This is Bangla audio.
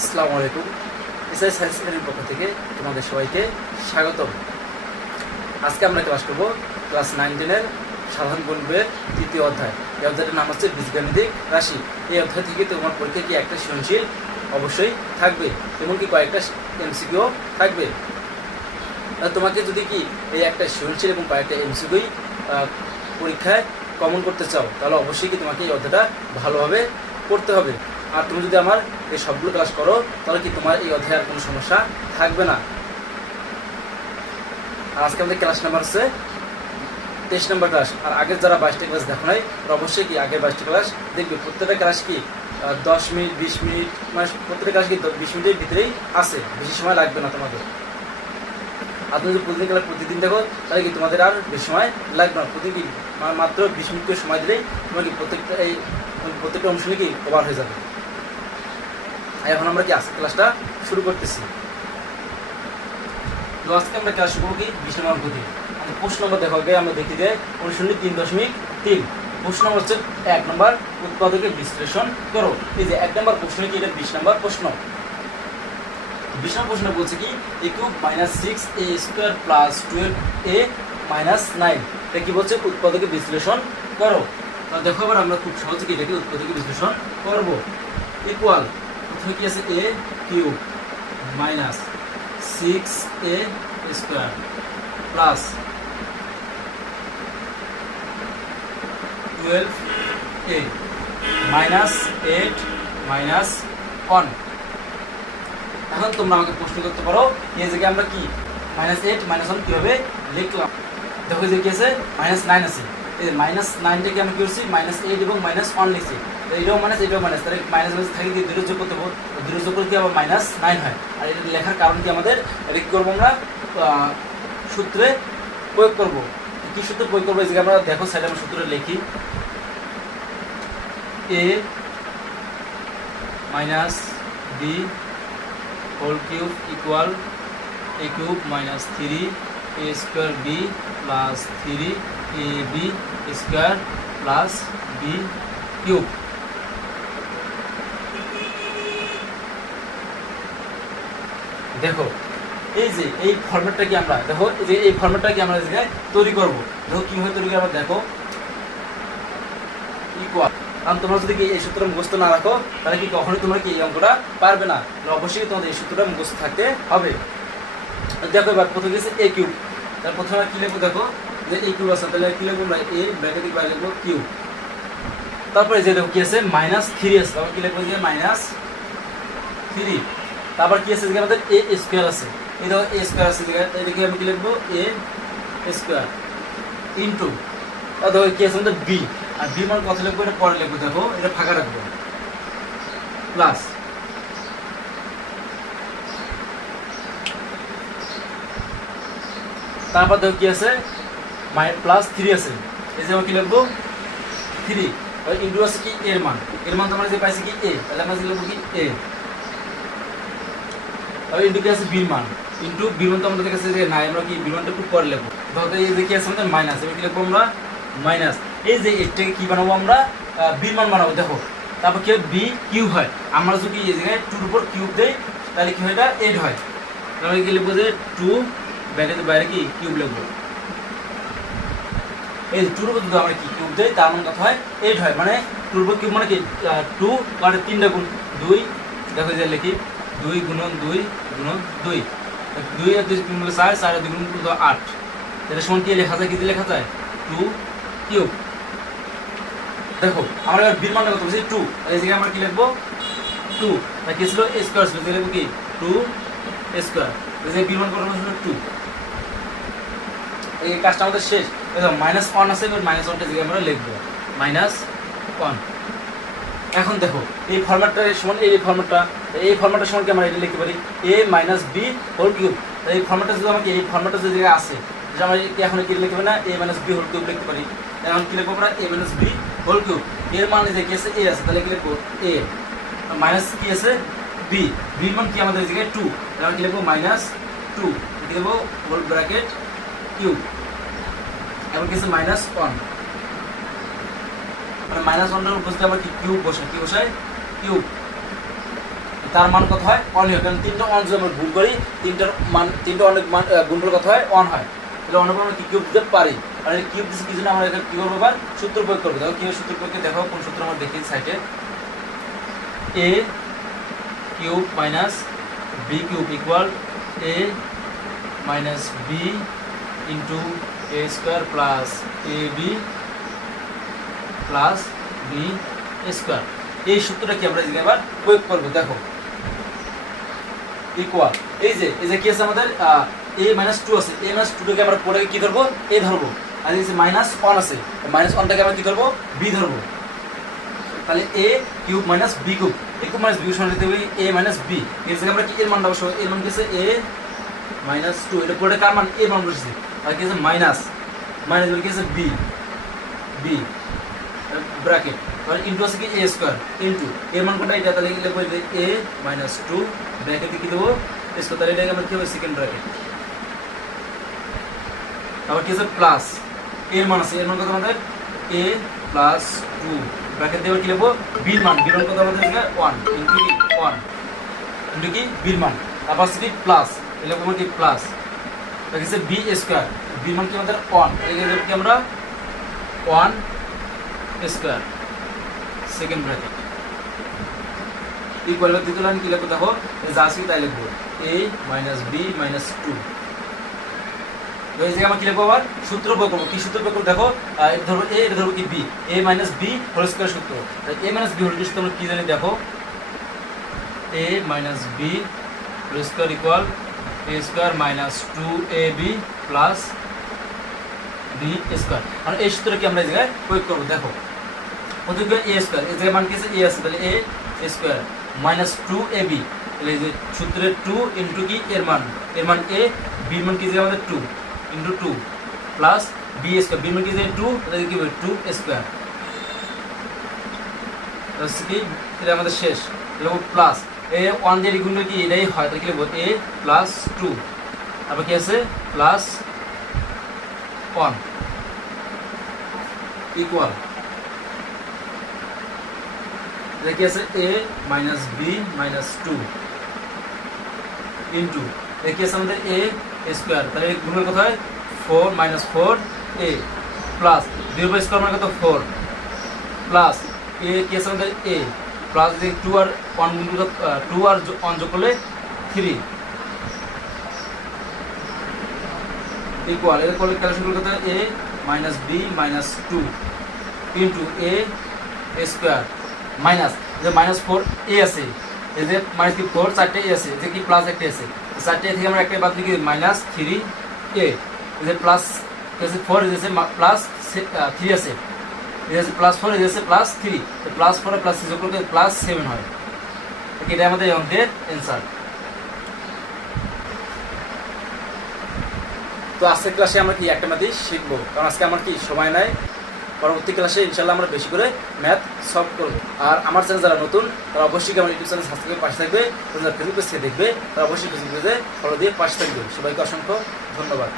আসসালামু আলাইকুম। এসআই সায়েন্স একাডেমির পক্ষ থেকে তোমাদের সবাইকে স্বাগতম। আজকে আমরা ক্লাস করব ক্লাস নাইন টেনের সাধারণ গণিতের তৃতীয় অধ্যায়। এই অধ্যায়টার নাম হচ্ছে বীজগণিতিক রাশি। এই অধ্যায় থেকে তোমার পরীক্ষায় কি একটা সৃজনশীল অবশ্যই থাকবে এমনকি কয়েকটা এমসিকিউ থাকবে। তোমাকে যদি কি এই একটা সৃজনশীল এবং কয়েকটা এমসিকিউই পরীক্ষায় কমন করতে চাও, তাহলে অবশ্যই কি তোমাকে এই অধ্যায়টা ভালোভাবে করতে হবে। আর তুমি যদি আমার এই সবগুলো ক্লাস করো, তাহলে কি তোমার এই অধ্যায়ের কোনো সমস্যা থাকবে না? আর আজকে আমাদের ক্লাস নাম্বার হচ্ছে তেইশ নম্বর ক্লাস আর আগের যারা বাইশটা ক্লাস দেখো নাই অবশ্যই কি আগের বাইশটা ক্লাস দেখবে। প্রত্যেকটা ক্লাস কি দশ মিনিট, বিশ মিনিট মানে প্রত্যেকটা ক্লাস কি বিশ মিনিটের ভিতরেই আছে। বেশি সময় লাগবে না তোমাদের। আর তুমি যদি প্রতিদিন ক্লাস প্রতিদিন দেখো, তাহলে কি তোমাদের আর বেশি সময় লাগবে না। প্রতিদিন মাত্র বিশ মিনিট করে সময় দিলেই তোমার কি প্রত্যেকটা এই, প্রত্যেকটা অনুষ্ঠানে কি কভার হয়ে যাবে। এখন আমরা কি আজকে ক্লাসটা শুরু করতেছি? তো আজকে আমরা ক্লাস শুরু করি বিশ নম্বর গতি। আমাদের প্রশ্ন নম্বর দেখো আগে, আমরা দেখি যে অনুশীলনী তিন দশমিক তিন। প্রশ্ন নম্বর হচ্ছে এক নম্বর উৎপাদকে বিশ্লেষণ করো। এই যে এক নম্বর প্রশ্ন কি? এটা বিশ নম্বর প্রশ্ন। বিশ নম্বর প্রশ্ন বলছে কি? A cube minus six A square plus twelve A minus nine এটা কি বলছে? উৎপাদকে বিশ্লেষণ করো। দেখো আবার আমরা খুব সহজে কি এটাকে উৎপাদকে বিশ্লেষণ করব। ইকুয়াল প্রথমে কি আছে A cube minus six A square plus twelve A minus eight minus one এখন তোমরা আমাকে প্রশ্ন করতে পারো, এই জায়গায় আমরা কি? মাইনাস এইট মাইনাস ওয়ান কীভাবে লিখলাম? দেখো যে কি আছে মাইনাস নাইন আছে। এই মাইনাস নাইনটাকে আমি কি করছি? মাইনাস এইট এবং মাইনাস ওয়ান লিখছি। এইটাও মাইনাস এইটাও মাইনাস তাহলে মাইনাস মাইনাস থাকি দিয়ে দুটো যোগ করতে পারব দুটো যোগ করলে কি আবার মাইনাস নাইন হয়। আর এটা লেখার কারণ কি আমাদের? এটা কি করব আমরা সূত্রে প্রয়োগ করব। কি সূত্রে প্রয়োগ করব? এই আমরা দেখো সাইডে আমরা সূত্রে লিখি। A minus B whole cube equal A cube minus three A square B plus three A B square plus B cube দেখো, এই যে এই ফর্মেটটা কি আমরা, দেখো যে এই ফর্মেটটা কি আমরা তৈরি করব? দেখো কীভাবে তৈরি করব দেখো ইকুয়াল কারণ তোমরা যদি এই সূত্রটা মুখস্থ না রাখো, তাহলে কি কখনো তোমরা কি এই অঙ্কটা পারবে না। অবশ্যই তোমাদের এই সূত্রটা মুখস্থ থাকতে হবে। দেখো, এবার প্রথমে গেছে এ কিউব তাহলে প্রথমে কি লিখব, দেখো, যে এ কিউব আছে, তাহলে কি লিখব এ ব্র্যাকেট বাইরে লিখব কিউব তারপরে যে দেখো, কি আছে? মাইনাস থ্রি আছে। তারপর কি লিখব যে? মাইনাস থ্রি তারপর কি আছে? যেখানে আমাদের এ স্কোয়ার আছে। এই এ স্কোয়ার আছে এদিকে। আমি কি লিখব? A square into. দেখো কি আছে আমাদের বি। আর বি মান কত লিখব? এটা পরে লিখব, দেখো। এটা ফাঁকা রাখব। প্লাস। তারপর দেখো কি আছে? মাই প্লাস থ্রি আছে। এই যে আমরা কি লিখব? থ্রি। ইন্টু আছে কি? এর মান। এর মান তো আমরা যে পাইছি কি? এ। তাহলে আমরা লিখব কি? এ। আর ইন্টু কি আছে বির মান ইন্টু বির মান তো আমাদের কাছে যে নাই, আমরা কি বির মানটা একটু পরে লিখব? ধরো এই যে কি আছে আমাদের মাইনাস এবার কি লিখব আমরা? মাইনাস এই যে এটাকে কি বানাবো আমরা? বির মান বানাবো, দেখো। তারপর কি বি কিউব হয়। আমরা যদি এই জায়গায় টুর উপর কিউব দেই, তাহলে কি হয় এটা এইট হয়। তাহলে কি লিখব যে টু ব্যাকেটের বাইরে কি কিউব লিখব? এই টুর উপর যদি আমরা কি কিউব দেই, তার মানে কথা হয়? এইট হয়। মানে টুর উপর কিউব মানে কি? টু মানে তিনটা গুণ দুই। দেখো যে লিখি। দুই গুণন দুই গুণন দুই। দুই আর দুই গুণ করলে চার চার দুই গুণ করলে আট। এটা সমান কি লেখা যায়, কি লেখা যায়? Two cube. দেখো, আমরা এবার বিল মানটা কত? বলছি টু। এই জায়গায় আমরা কি লিখব? টু। না কি ছিল? স্কোয়ার ছিল। লিখব কি? Two square. এই যে বিল মান কত ছিল টু। এই কাজটা আমাদের শেষ। দেখো মাইনাস ওয়ান আছে, এবার মাইনাস ওয়ানটা জায়গায় আমরা লিখব। মাইনাস ওয়ান এখন দেখো, এই ফর্ম্যাটটা সমান, এই ফর্ম্যাটটা এই ফর্ম্যাটটা সমান আমরা এটা লিখতে পারি A minus B whole cube এই ফর্ম্যাটটা যদি আমাকে এই ফর্ম্যাটটা যে জায়গায় আছে যে আমরা এখন কি লিখতে না? A minus B whole cube লিখতে পারি। এখন কি লিখব আমরা? A minus B whole cube এর মানে যে কি আছে? এ আছে। তাহলে কি লিখব? এ মাইনাস কি আছে? বি বি মান কি আমাদের জায়গায়? টু তাহলে কি লিখব? মাইনাস টু কি লিখব? হোল ব্র্যাকেট কিউব এবং কি আছে? মাইনাস ওয়ান মানে মাইনাস ওয়ানটার উপস্থিত আবার কি কিউব বসায়। কি বসায়? কিউব তার মান কত হয়? অন হয়। কারণ তিনটা অন যদি আমরা করি, তিনটার মান, তিনটা অনেক মান গুণ কত হয়? অন হয়। তাহলে অনেক আমরা কি কিউব দিতে পারি? আর এই কিউব দিচ্ছে কি জন্য আমরা এটা কি করব এবার সূত্র প্রয়োগ করব। দেখো কীভাবে সূত্র প্রয়োগ করে, দেখো কোন সূত্র আমরা দেখি সাইটে A. Cube minus B cube equal A minus B into A square plus A B plus B square এই সূত্রটা কি আমরা এখানে এবার প্রয়োগ করব? দেখো। ইকুয়াল এই যে এই যে কি আছে আমাদের? এ মাইনাস টু আছে। এ মাইনাস টুটাকে আমরা পরে কি ধরবো? এ ধরবো। আর এই যে মাইনাস ওয়ান আছে মাইনাস ওয়ানটাকে আমরা কি ধরবো? বি ধরবো। তাহলে A cube minus B cube A cube minus B সমান দিতে হবে এ মাইনাস বি এর থেকে আমরা কি এর মানটা বসাবো এর মান আছে? এ মাইনাস টু এটা পরে কার মান? এর মান বসেছি আর কি আছে? মাইনাস মাইনাস বলে কি আছে? B B bracket. তাহলে ইন্টু আছে কি এ স্কোয়ার ইন্টু এর মান কোনটা এটা? তাহলে লিখব এ মাইনাস টু ব্র্যাকেটে কি দেবো? স্কোয়ার তাহলে এটাকে আমরা কি হবে? সেকেন্ড ব্র্যাকেট তারপর কি আছে? প্লাস এর মান আছে। এর মান কত আমাদের? এ প্লাস টু ব্র্যাকেট দিয়ে কি লিখব? বির মান। বির মান কত আমাদের ওয়ান ইন্টু কি? ওয়ান ইন্টু কি? বির মান। তারপর আছে কি? প্লাস লিখব কি? প্লাস তাহলে বি স্কোয়ার বির মান কি আমাদের? ওয়ান এখানে কি আমরা? One square second bracket equal দ্বিতীয় লাইন কি লিখব দেখো? যা আছে তাই লিখব A minus B minus two এই জায়গায় আমরা কি লিখব আবার? সূত্র করব। কি সূত্র করব? দেখো এটা ধরবো এ এটা ধরবো কি B A minus B whole square সূত্র। এ মাইনাস বি হোল সূত্র আমরা কি জানি দেখো? A minus B whole square equal A square minus two A B plus B square আর এই সূত্রকে আমরা এই জায়গায় প্রয়োগ করব। দেখো প্রতিজ্ঞ এ স্কোয়ার জায়গায় মান কি আছে? এ আছে, তাহলে A square minus two A B তাহলে যে সূত্রের টু ইন্টু কি? এর মান। এর মান এ বির মান কি? যে আমাদের two into two plus B square বির মান কি যে টু তাহলে কি টু স্কোয়ার কি, এটা আমাদের শেষ। লিখব প্লাস এ ওয়ান দিয়ে গুণ কি? এটাই হয়। তাহলে কি লিখব? এ প্লাস টু তারপর কি আছে? প্লাস ওয়ান ইকুয়াল দেখি আছে A minus B minus two into দেখি আছে আমাদের এ স্কোয়ার তাহলে গুণের কথা হয়? Four minus four A plus উপর স্কোয়ার মানে কত? ফোর প্লাস এ কি আছে আমাদের? এ প্লাস যদি টু আর ওয়ান গুণ টু আর ওয়ান যোগ করলে থ্রি ইকুয়াল এর করলে ক্যালকুলেশন কত A minus B minus two into A square minus যে মাইনাস ফোর এ আছে, এই যে মাইনাস কি ফোর চারটে এ আছে যে কি প্লাস একটা আছে চারটে থেকে আমরা একটা বাদ দিই মাইনাস থ্রি এ যে প্লাস ফোর এই যে প্লাস থ্রি আছে যে প্লাস ফোর যে plus three plus four plus three যোগ প্লাস সেভেন হয়। এটা আমাদের অঙ্কের অ্যান্সার তো আজকের ক্লাসে আমরা কি একটা ম্যাথই শিখব? কারণ আজকে আমার কি সময় নাই। পরবর্তী ক্লাসে ইনশাল্লাহ আমরা বেশি করে ম্যাথ সলভ করব। আর আমার চ্যানেল যারা নতুন, তারা অবশ্যই আমার ইউটিউব চ্যানেল সাবস্ক্রাইব পাশে থাকবে যারা ফেসবুক পেজ থেকে দেখবে, তারা অবশ্যই ফেসবুক পেজে ফলো দিয়ে পাশে থাকবে। সবাইকে অসংখ্য ধন্যবাদ।